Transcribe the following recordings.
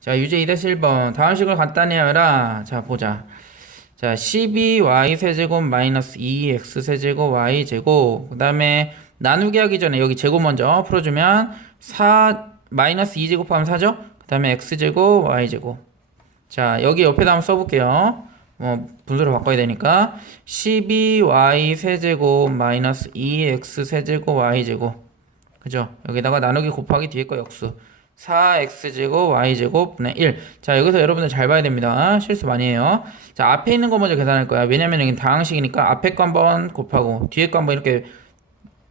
자, 유제 2-1번. 다음 식을 간단히 하라. 자, 보자. 자, 12y 세제곱 마이너스 2x 세제곱 y 제곱. 그 다음에 나누기 하기 전에 여기 제곱 먼저 풀어주면 4 마이너스 2 제곱 하면 4죠? 그 다음에 x 제곱 y 제곱. 자, 여기 옆에다 한번 써볼게요. 뭐 분수로 바꿔야 되니까 12y 세제곱 마이너스 2x 세제곱 y 제곱. 그죠? 여기다가 나누기 곱하기 뒤에 거 역수. 4x제곱 y제곱 분의 1. 자, 여기서 여러분들 잘 봐야 됩니다. 실수 많이 해요. 자, 앞에 있는 거 먼저 계산할 거야. 왜냐면 여기 다항식이니까 앞에 거 한번 곱하고 뒤에 거 한번 이렇게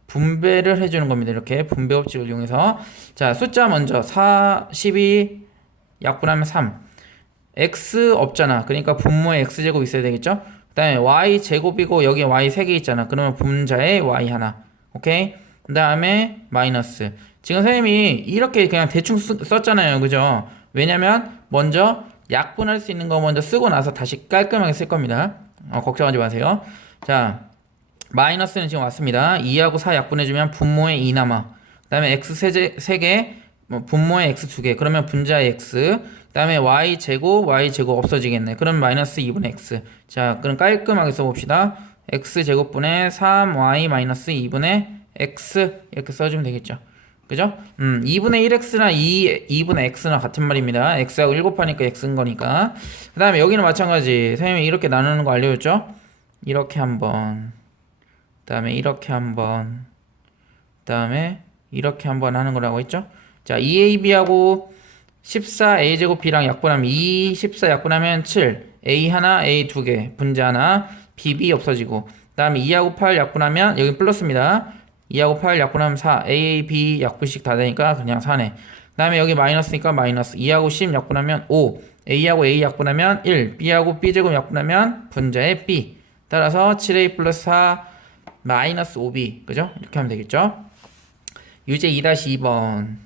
분배를 해주는 겁니다. 이렇게 분배 법칙을 이용해서. 자, 숫자 먼저 4, 12 약분하면 3. x 없잖아. 그러니까 분모에 x제곱 있어야 되겠죠? 그 다음에 y제곱이고 여기 y 3개 있잖아. 그러면 분자에 y 하나. 오케이? 그 다음에 마이너스. 지금 선생님이 이렇게 그냥 대충 쓰, 썼잖아요. 그죠? 왜냐면 먼저 약분할 수 있는 거 먼저 쓰고 나서 다시 깔끔하게 쓸 겁니다. 어, 걱정하지 마세요. 자, 마이너스는 지금 왔습니다. 2하고 4 약분해주면 분모에 2 남아. 그 다음에 x 세제, 3개, 뭐 분모에 x 2개. 그러면 분자에 x. 그 다음에 y 제곱, y 제곱 없어지겠네. 그럼 마이너스 2분의 x. 자, 그럼 깔끔하게 써봅시다. x 제곱분의 3y 마이너스 2분의 x 이렇게 써주면 되겠죠. 그죠? 음, 2분의 1x나 2, 2분의 x나 같은 말입니다. x하고 1 곱하니까 x인 거니까. 그 다음에 여기는 마찬가지. 선생님이 이렇게 나누는 거 알려줬죠? 이렇게 한 번. 그 다음에 이렇게 한 번. 그 다음에 이렇게 한 번 하는 거라고 했죠? 자, 2ab하고 14a제곱 b랑 약분하면 2, 14 약분하면 7. a 하나, a 두 개. 분자 하나, bb 없어지고. 그 다음에 2하고 8 약분하면 여기 플러스입니다. 2하고 8 약분하면 4. A, B 약분식 다 되니까 그냥 4네. 그 다음에 여기 마이너스니까 마이너스. 2하고 10 약분하면 5. A하고 A 약분하면 1. B하고 B제곱 약분하면 분자의 B. 따라서 7A 플러스 4 마이너스 5B. 그죠? 이렇게 하면 되겠죠? 유제 2-2번.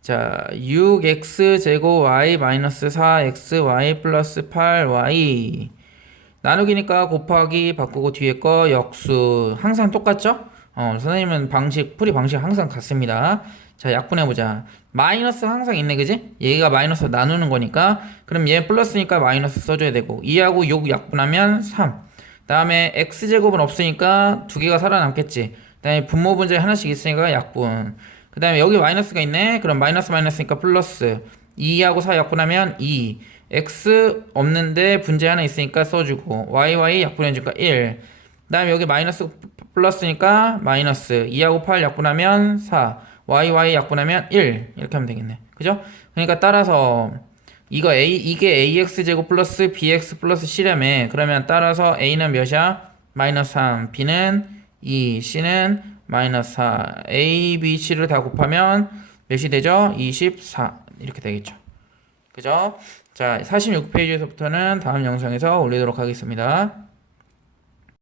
자, 6x 제곱 y 마이너스 4x y 플러스 8y 나누기니까 곱하기 바꾸고 뒤에 거 역수 항상 똑같죠? 어, 선생님은 방식 풀이 방식 항상 같습니다. 자, 약분해 보자. 마이너스 항상 있네, 그지? 얘가 마이너스 나누는 거니까 그럼 얘 플러스니까 마이너스 써줘야 되고 2하고 6 약분하면 3. 다음에 x 제곱은 없으니까 두 개가 살아남겠지. 그다음에 분모 분자에 하나씩 있으니까 약분. 그 다음에 여기 마이너스가 있네. 그럼 마이너스 마이너스니까 플러스. 2하고 4 약분하면 2. x 없는데 분자 하나 있으니까 써주고. y, y 약분해주니까 1. 그 다음에 여기 마이너스 플러스니까 마이너스. 2하고 8 약분하면 4. y, y 약분하면 1. 이렇게 하면 되겠네. 그죠? 그러니까 따라서 이거 a, 이게 ax 제곱 플러스 bx 플러스 c라며. 그러면 따라서 a는 몇이야? 마이너스 3. b는 2. c는 마이너스 4 a, b, c를 다 곱하면 몇이 되죠? 24 이렇게 되겠죠 그죠? 자 46페이지에서부터는 다음 영상에서 올리도록 하겠습니다